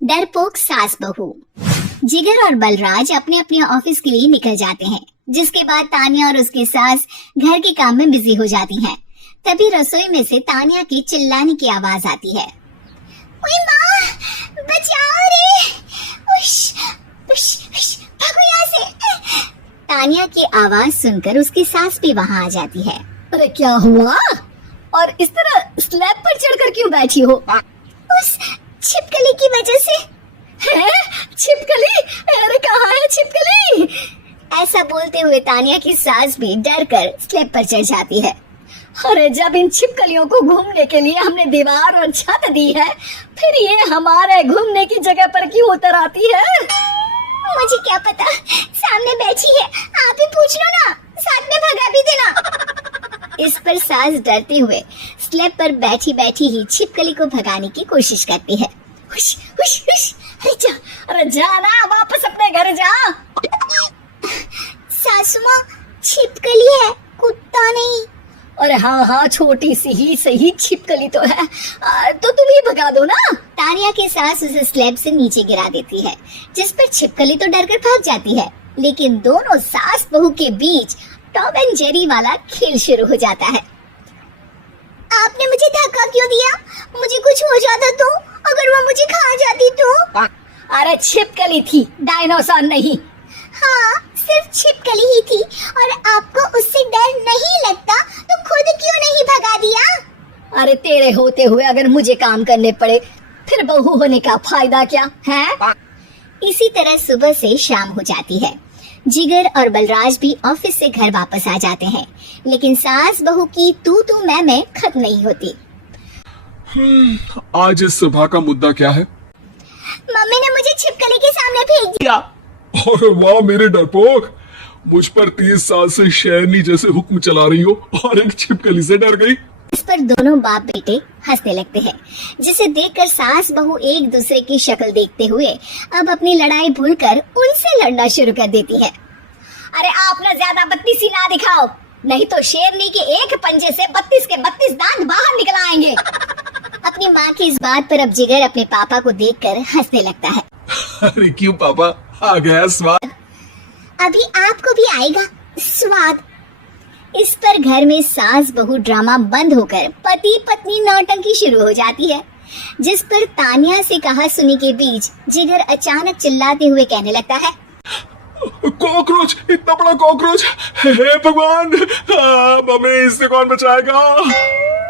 डरपोक सास बहू। जिगर और बलराज अपने अपने ऑफिस के लिए निकल जाते हैं, जिसके बाद तानिया और उसकी सास घर के काम में बिजी हो जाती हैं। तभी रसोई में से तानिया की चिल्लाने की आवाज आती है। ओए माँ, बचाओ रे! उश, उश, उश, भागो यहाँ से! तानिया की आवाज सुनकर उसकी सास भी वहाँ आ जाती है। अरे क्या हुआ? और इस तरह स्लैब पर चढ़कर क्यों बैठी हो? उस छिपकली की वजह से। है? छिपकली? अरे कहाँ है छिपकली? ऐसा बोलते हुए तानिया की सास भी डर कर स्लैब पर चढ़ जाती है। अरे जब इन छिपकलियों को घूमने के लिए हमने दीवार और छत दी है, फिर ये हमारे घूमने की जगह पर क्यों उतर आती है? मुझे क्या पता, सामने बैठी है, आप ही पूछ लो ना, साथ में भगा भी देना। इस पर सास डरते हुए स्लैब पर बैठी बैठी ही छिपकली को भगाने की कोशिश करती है। हुश, हुश, हुश, अरे जा ना, वापस अपने घर जा। सासू माँ, छिपकली है, कुत्ता नहीं। अरे हाँ, छोटी सी ही सही छिपकली तो है, तो तुम ही भगा दो ना। तानिया की सास उसे स्लैब से नीचे गिरा देती है, जिस पर छिपकली तो डरकर भाग जाती है। लेकिन दोनों सास बहू के बीच टॉम एंड जेरी वाला खेल शुरू हो जाता है। आपने मुझे धक्का क्यों दिया? मुझे कुछ हो जाता तो? अगर वो मुझे खा जाती तो? अरे छिपकली थी, डायनासोर नहीं। हाँ, सिर्फ छिपकली ही थी, और आपको उससे डर नहीं लगता तो खुद क्यों नहीं भगा दिया? अरे तेरे होते हुए अगर मुझे काम करने पड़े, फिर बहू होने का फायदा क्या है? इसी तरह सुबह से शाम हो जाती है। जिगर और बलराज भी ऑफिस से घर वापस आ जाते हैं, लेकिन सास बहू की तू मैं खत्म नहीं होती। आज इस सुबह का मुद्दा क्या है? मम्मी ने मुझे छिपकली के सामने भेज दिया। अरे वाह मेरे डरपोक, मुझ पर 30 साल से शेरनी जैसे हुक्म चला रही हो और एक छिपकली से डर गई। इस पर दोनों बाप बेटे हंसने लगते हैं, जिसे देखकर सास बहू एक दूसरे की शक्ल देखते हुए अब अपनी लड़ाई भूलकर उनसे लड़ना शुरू कर देती है। अरे आप ना ज्यादा बत्तीसी ना दिखाओ, नहीं तो शेरनी के एक पंजे से 32 के 32 दांत बाहर निकल आएंगे। अपनी माँ की इस बात पर अब जिगर अपने पापा को देखकर हंसने लगता है। अरे क्यों पापा, आ गया स्वाद। अभी आपको भी आएगा स्वाद। इस पर घर में सास बहू ड्रामा बंद होकर पति पत्नी नौटंकी शुरू हो जाती है, जिस पर तानिया से कहा सुनी के बीच जिगर अचानक चिल्लाते हुए कहने लगता है। कॉकरोच, इतना बड़ा कॉकरोच! हे भगवान, हमें इससे कौन बचाएगा?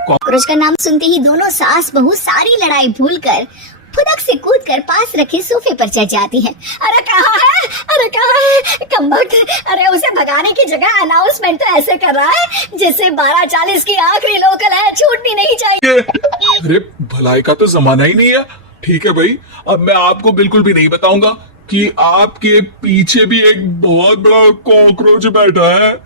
कॉकरोच का नाम सुनते ही दोनों सास बहू सारी लड़ाई भूलकर फुदक से कूदकर पास रखे सोफे पर चढ़ जाती हैं। अरे कहाँ है? अरे कहाँ है? कमबख्त! अरे उसे भगाने की जगह अनाउंसमेंट तो ऐसे कर रहा है जैसे 12:40 की आखिरी लोकल है, छूटनी नहीं चाहिए। अरे भलाई का तो जमाना ही नहीं है। ठीक है भाई, अब मैं आपको बिल्कुल भी नहीं बताऊंगा कि आपके पीछे भी एक बहुत बड़ा कॉकरोच बैठा है।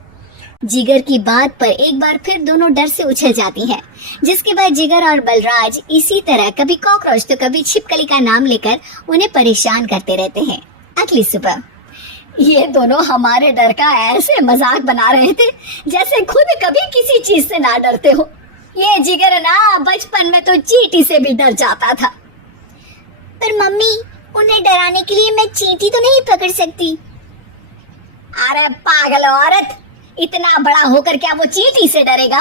जिगर की बात पर एक बार फिर दोनों डर से उछल जाती हैं, जिसके बाद जिगर और बलराज इसी तरह कभी कॉकरोच तो कभी छिपकली का नाम लेकर उन्हें परेशान करते रहते हैं। अगली सुबह ये दोनों हमारे डर का ऐसे मजाक बना रहे थे जैसे खुद कभी किसी चीज से ना डरते हो। ये जिगर ना बचपन में तो चींटी से भी डर जाता था। पर मम्मी, उन्हें डराने के लिए मैं चींटी तो नहीं पकड़ सकती। अरे पागल औरत, इतना बड़ा होकर क्या वो चींटी से डरेगा?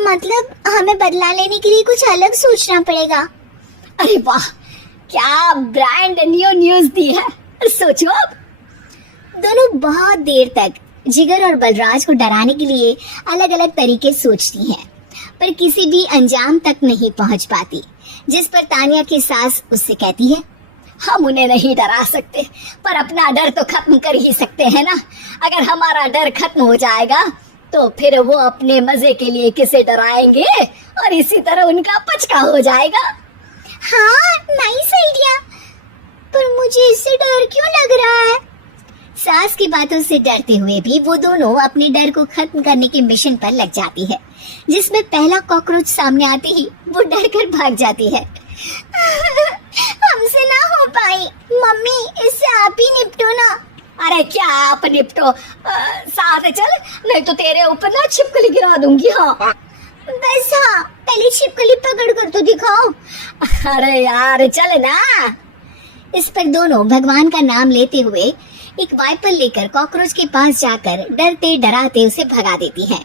मतलब हमें बदला लेने के लिए कुछ अलग सोचना पड़ेगा। अरे वाह, क्या ब्रांड न्यू न्यूज दी है। सोचो अब। दोनों बहुत देर तक जिगर और बलराज को डराने के लिए अलग अलग तरीके सोचती हैं, पर किसी भी अंजाम तक नहीं पहुंच पाती, जिस पर तानिया की सास उससे कहती है। हम उन्हें नहीं डरा सकते, पर अपना डर तो खत्म कर ही सकते हैं ना। अगर हमारा डर खत्म हो जाएगा तो फिर वो अपने मजे के लिए किसे डराएंगे और इसी तरह उनका पचका हो जाएगा। हाँ, नाइस आइडिया, पर मुझे इससे डर क्यों लग रहा है? सास की बातों से डरते हुए भी वो दोनों अपने डर को खत्म करने के मिशन पर लग जाती है, जिसमें पहला कॉकरोच सामने आते ही वो डर कर भाग जाती है। हमसे ना हो पाई मम्मी, इससे आप ही निपटो ना। अरे क्या आप निपटो, साथ चल, नहीं तो तेरे ऊपर ना छिपकली गिरा दूंगी। हाँ बस, हाँ, पहले छिपकली पकड़ कर तो दिखाओ। अरे यार चल ना। इस पर दोनों भगवान का नाम लेते हुए एक वाइपर लेकर कॉकरोच के पास जाकर डरते डराते उसे भगा देती हैं।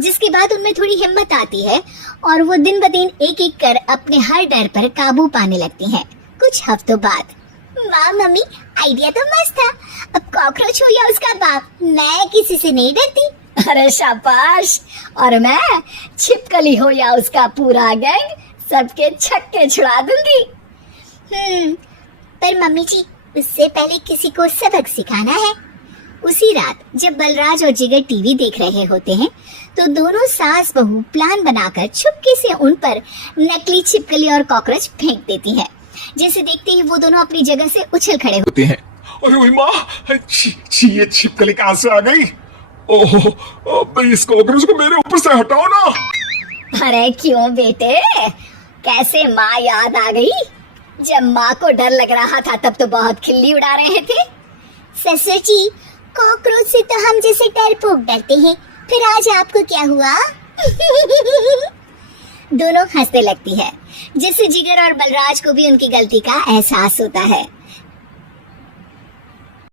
जिसके बाद उनमें थोड़ी हिम्मत आती है और वो दिन ब दिन एक एक कर अपने हर डर पर काबू पाने लगती हैं। कुछ हफ्तों बाद, वाह मम्मी, आइडिया तो मस्त था। अब कॉकरोच हो या उसका बाप, मैं किसी से नहीं डरती। अरे शाबाश। और मैं छिपकली हो या उसका पूरा गैंग, सबके छक्के छुड़ा दूंगी। पर मम्मी जी, उससे पहले किसी को सबक सिखाना है। उसी रात जब बलराज और जिगर टीवी देख रहे होते हैं तो दोनों सास बहू प्लान बनाकर छुपके से उन पर नकली छिपकली और कॉकरोच फेंक देती है। जैसे देखते ही वो दोनों अपनी जगह से उछल खड़े होते हैं। अरे वही माँ, ये छिपकली कहाँ से आ गई? ओह, इस कॉकरोच को मेरे ऊपर से हटाओ ना। अरे क्यों बेटे, कैसे माँ याद आ गई? जब माँ को डर लग रहा था तब तो बहुत खिल्ली उड़ा रहे थे। ससुर जी, कॉकरोच से तो हम जैसे डरपोक डरते हैं, फिर आज आपको क्या हुआ? दोनों हंसने लगती है, जिससे जिगर और बलराज को भी उनकी गलती का एहसास होता है।